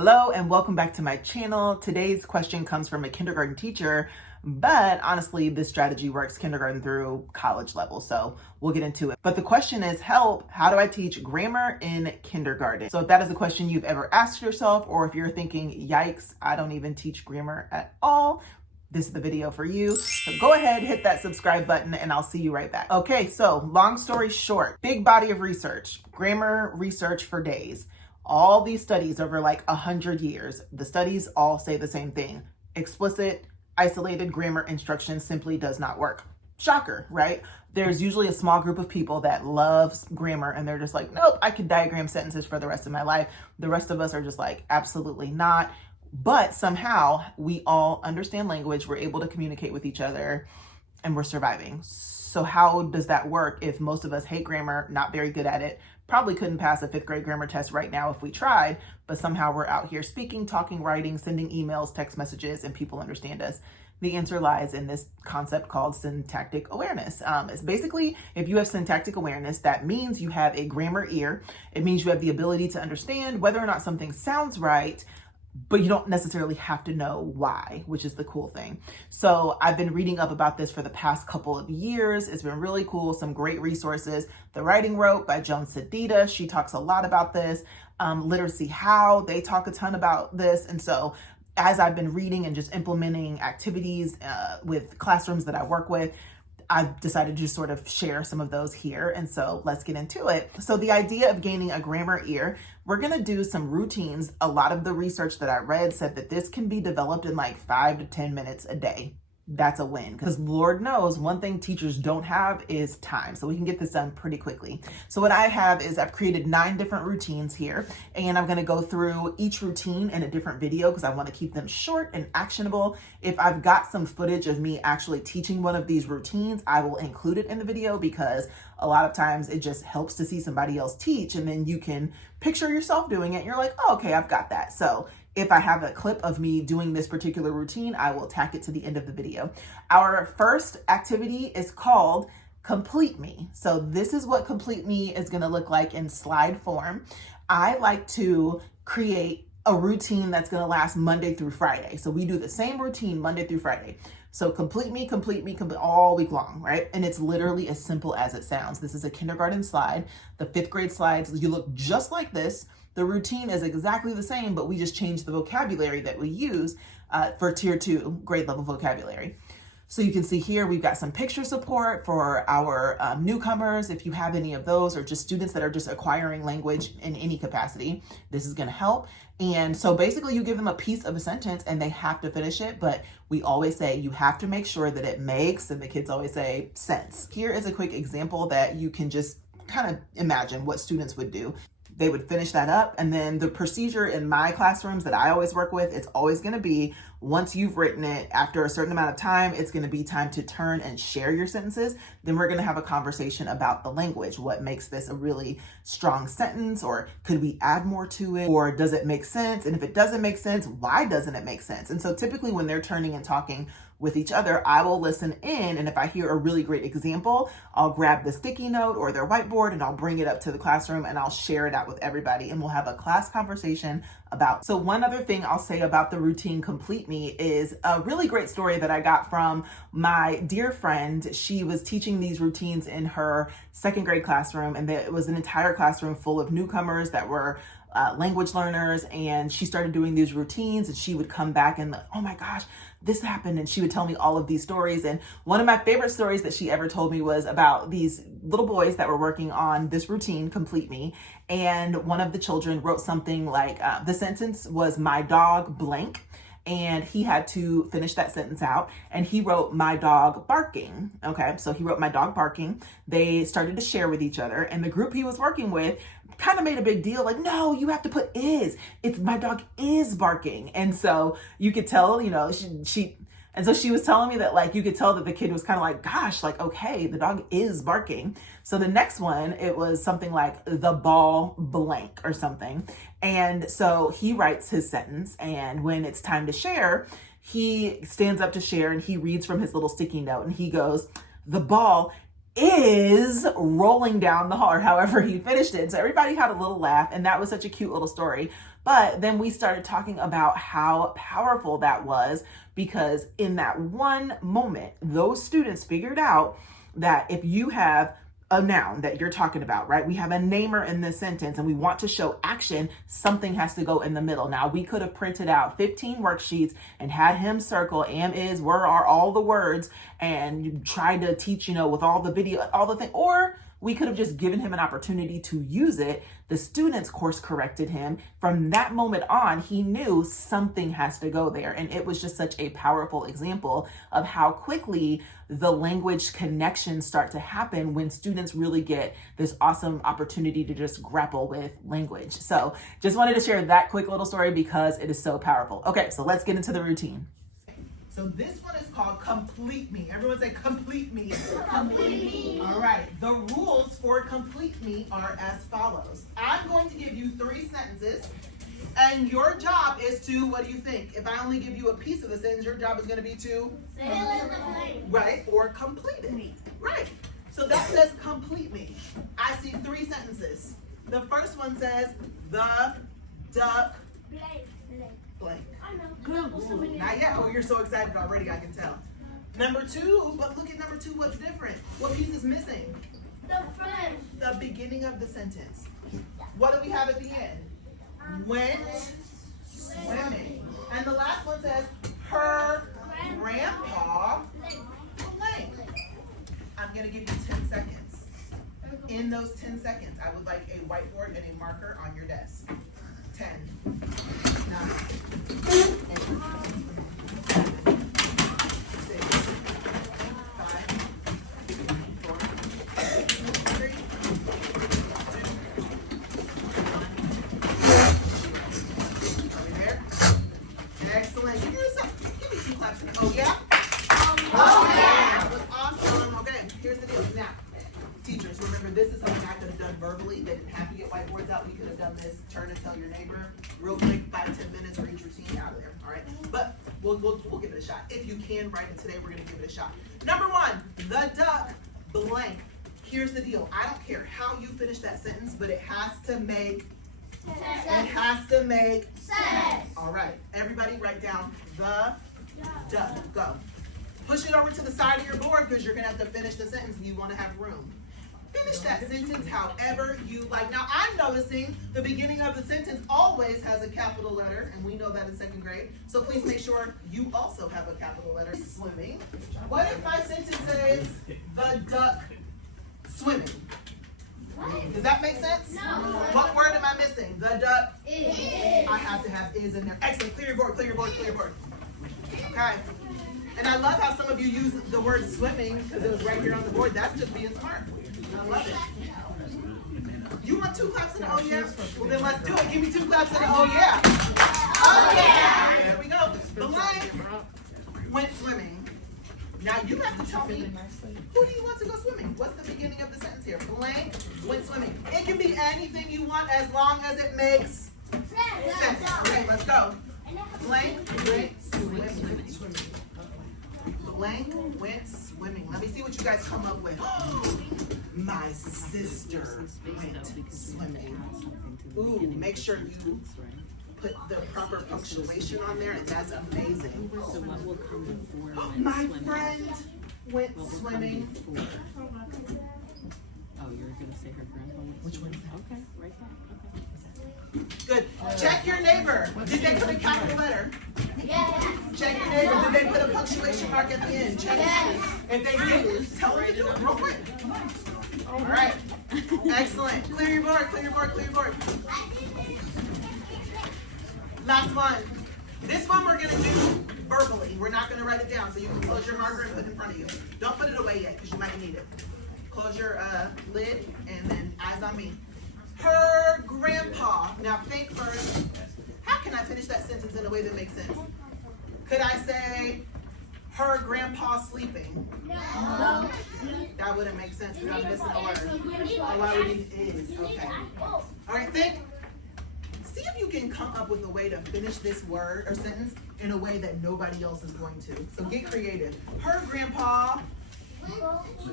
Hello and welcome back to my channel. Today's question comes from a kindergarten teacher, but honestly, this strategy works kindergarten through college level, so we'll get into it. But the question is, help, how do I teach grammar in kindergarten? So if that is a question you've ever asked yourself, or if you're thinking, yikes, I don't even teach grammar at all, this is the video for you. So go ahead, hit that subscribe button, and I'll see you right back. Okay, so long story short, big body of research, grammar research for days. All these studies over like 100 years, the studies all say the same thing. Explicit, isolated grammar instruction simply does not work. Shocker, right? There's usually a small group of people that loves grammar and they're just like, nope, I could diagram sentences for the rest of my life. The rest of us are just like, absolutely not. But somehow we all understand language, we're able to communicate with each other, and we're surviving. So how does that work if most of us hate grammar, not very good at it, probably couldn't pass a 5th grade grammar test right now if we tried, but somehow we're out here speaking, talking, writing, sending emails, text messages, and people understand us? The answer lies in this concept called syntactic awareness. It's basically, if you have syntactic awareness, that means you have a grammar ear. It means you have the ability to understand whether or not something sounds right, but you don't necessarily have to know why, which is the cool thing. So I've been reading up about this for the past couple of years. It's been really cool. Some great resources. The Writing Rope by Joan Sedita. She talks a lot about this. Literacy How, they talk a ton about this. And so as I've been reading and just implementing activities with classrooms that I work with, I've decided to just sort of share some of those here. And so let's get into it. So the idea of gaining a grammar ear, we're going to do some routines. A lot of the research that I read said that this can be developed in like 5 to 10 minutes a day. That's a win, because Lord knows one thing teachers don't have is time. So we can get this done pretty quickly. So what I have is I've created 9 different routines here, and I'm going to go through each routine in a different video because I want to keep them short and actionable. If I've got some footage of me actually teaching one of these routines, I will include it in the video because a lot of times it just helps to see somebody else teach, and then you can picture yourself doing it. And you're like, oh, okay, I've got that. So if I have a clip of me doing this particular routine, I will tack it to the end of the video. Our first activity is called Complete Me. So this is what Complete Me is going to look like in slide form. I like to create a routine that's going to last Monday through Friday. So we do the same routine Monday through Friday. So complete me all week long, right? And it's literally as simple as it sounds. This is a kindergarten slide. The 5th grade slides, you look just like this. The routine is exactly the same, but we just changed the vocabulary that we use for tier 2 grade level vocabulary. So you can see here, we've got some picture support for our newcomers. If you have any of those, or just students that are just acquiring language in any capacity, this is gonna help. And so basically you give them a piece of a sentence and they have to finish it, but we always say you have to make sure that it makes, and the kids always say, sense. Here is a quick example that you can just kind of imagine what students would do. They would finish that up, and then the procedure in my classrooms that I always work with, it's always going to be, once you've written it, after a certain amount of time, it's going to be time to turn and share your sentences. Then we're going to have a conversation about the language. What makes this a really strong sentence, or could we add more to it, or does it make sense? And if it doesn't make sense, why doesn't it make sense? And so typically when they're turning and talking with each other, I will listen in, and if I hear a really great example, I'll grab the sticky note or their whiteboard and I'll bring it up to the classroom and I'll share it out with everybody, and we'll have a class conversation about. So one other thing I'll say about the routine Complete Me is a really great story that I got from my dear friend. She was teaching these routines in her 2nd grade classroom, and it was an entire classroom full of newcomers that were language learners, and she started doing these routines, and she would come back and like, oh my gosh, this happened, and she would tell me all of these stories. And one of my favorite stories that she ever told me was about these little boys that were working on this routine Complete Me, and one of the children wrote something like the sentence was my dog blank, and he had to finish that sentence out, and he wrote my dog barking. Okay, so he wrote my dog barking. They started to share with each other, and the group he was working with kind of made a big deal, like, no, you have to put is. It's my dog is barking. And so you could tell, you know, and so she was telling me that, like, you could tell that the kid was kind of like, gosh, like, okay, the dog is barking. So the next one, it was something like the ball blank or something. And so he writes his sentence, and when it's time to share, he stands up to share and he reads from his little sticky note, and he goes, the ball is rolling down the hall, or however he finished it. So everybody had a little laugh, and that was such a cute little story. But then we started talking about how powerful that was, because in that one moment, those students figured out that if you have a noun that you're talking about, right? We have a namer in this sentence and we want to show action, something has to go in the middle. Now, we could have printed out 15 worksheets and had him circle am, is, were, are, all the words and tried to teach, with all the video, all the thing, or we could have just given him an opportunity to use it. The students course corrected him. From that moment on, he knew something has to go there. And it was just such a powerful example of how quickly the language connections start to happen when students really get this awesome opportunity to just grapple with language. So just wanted to share that quick little story because it is so powerful. Okay, so let's get into the routine. So this one is called Complete Me. Everyone say Complete Me. Complete me. All right. The rules for Complete Me are as follows. I'm going to give you 3 sentences, and your job is to, what do you think? If I only give you a piece of the sentence, your job is going to be to? Fill in the blank. Right, or complete it. Right. So that says Complete Me. I see 3 sentences. The first one says, the duck blank. Not yet. Oh, you're so excited already, I can tell. Number 2, but look at number 2, what's different? What piece is missing? The first. The beginning of the sentence. What do we have at the end? Went swimming. And the last one says, her grandpa blank. I'm going to give you 10 seconds. In those 10 seconds, I would like a whiteboard and a marker on your desk. 10, 9, 8, 7, 6, 5, 4, 3, 2, 1. Are we there? Excellent. Give me 2 claps. Oh, yeah? Oh, yeah. That was awesome. Okay, here's the deal. Now, teachers, remember, this is something I could have done verbally. They didn't have to get whiteboards out. We could have done this. Turn and tell your neighbor. Real quick, 5-10 minutes, read your routine out of there. All right, but we'll give it a shot. If you can write it today, we're gonna give it a shot. Number 1, the duck blank. Here's the deal. I don't care how you finish that sentence, but it has to make sense. All right, everybody, write down the duck. Go. Push it over to the side of your board because you're gonna have to finish the sentence and you want to have room. Finish that sentence however you like. Now, I'm noticing the beginning of the sentence always has a capital letter, and we know that in 2nd grade. So please make sure you also have a capital letter. Swimming. What if my sentence says, the duck swimming? Does that make sense? No. What word am I missing? The duck? Is. I have to have is in there. Excellent. Clear your board, clear your board, clear your board. Okay. And I love how some of you use the word swimming because it was right here on the board. That's just being smart. I love it. You want 2 claps in the oh yeah? Well, then let's do it. Give me 2 claps in the oh yeah. Oh yeah. Here we go. Blank went swimming. Now you have to tell me, who do you want to go swimming? What's the beginning of the sentence here? Blank went swimming. It can be anything you want as long as it makes sense. Okay, let's go. Blank went swimming. Blank went swimming. Let me see what you guys come up with. My sister went swimming. Ooh, make sure you put the proper punctuation on there, and that's amazing. So what will come before My friend went swimming. Oh, you're going to say her grandpa went Which one is that? Okay, right back. Okay. Good. Check your neighbor. Did they put a capital letter? Yes. Check your neighbor. Did they put a punctuation mark at the end? Check. Yes. If they did, tell them to do it real quick. All right. Excellent. Clear your board, clear your board, clear your board. Last one. This one we're going to do verbally. We're not going to write it down, so you can close your marker and put it in front of you. Don't put it away yet, because you might need it. Close your lid, and then eyes on me. Her grandpa. Now think first. How can I finish that sentence in a way that makes sense? Could I say, her grandpa sleeping? No. That wouldn't make sense because I'm missing a word. Oh, why would it is? Okay. All right, think. See if you can come up with a way to finish this word or sentence in a way that nobody else is going to. So get creative. Her grandpa.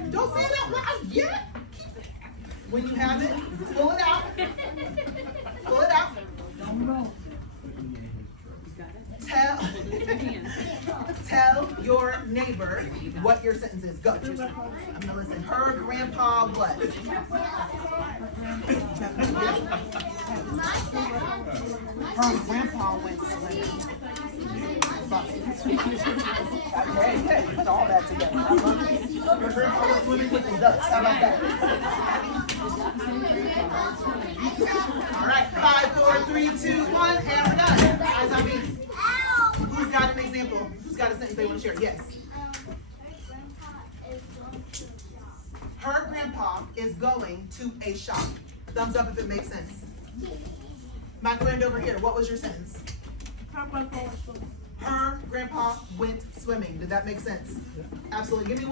Don't say it out loud yet. When you have it, pull it out. Pull it out. Tell, Hold it in your hand. tell your neighbor what your sentence is. Go. I'm gonna listen. Her grandpa what? Her grandpa went swimming. Hey, put all that together. Her grandpa went swimming with the ducks. How about that? All right, 5, 4, 3, 2, 1, and we're done. Eyes on me. Who's got an example? Who's got a sentence they want to share? Yes. Her grandpa is going to a shop. Thumbs up if it makes sense. My friend over here, what was your sentence? Her grandpa went swimming. Did that make sense? Absolutely. Give me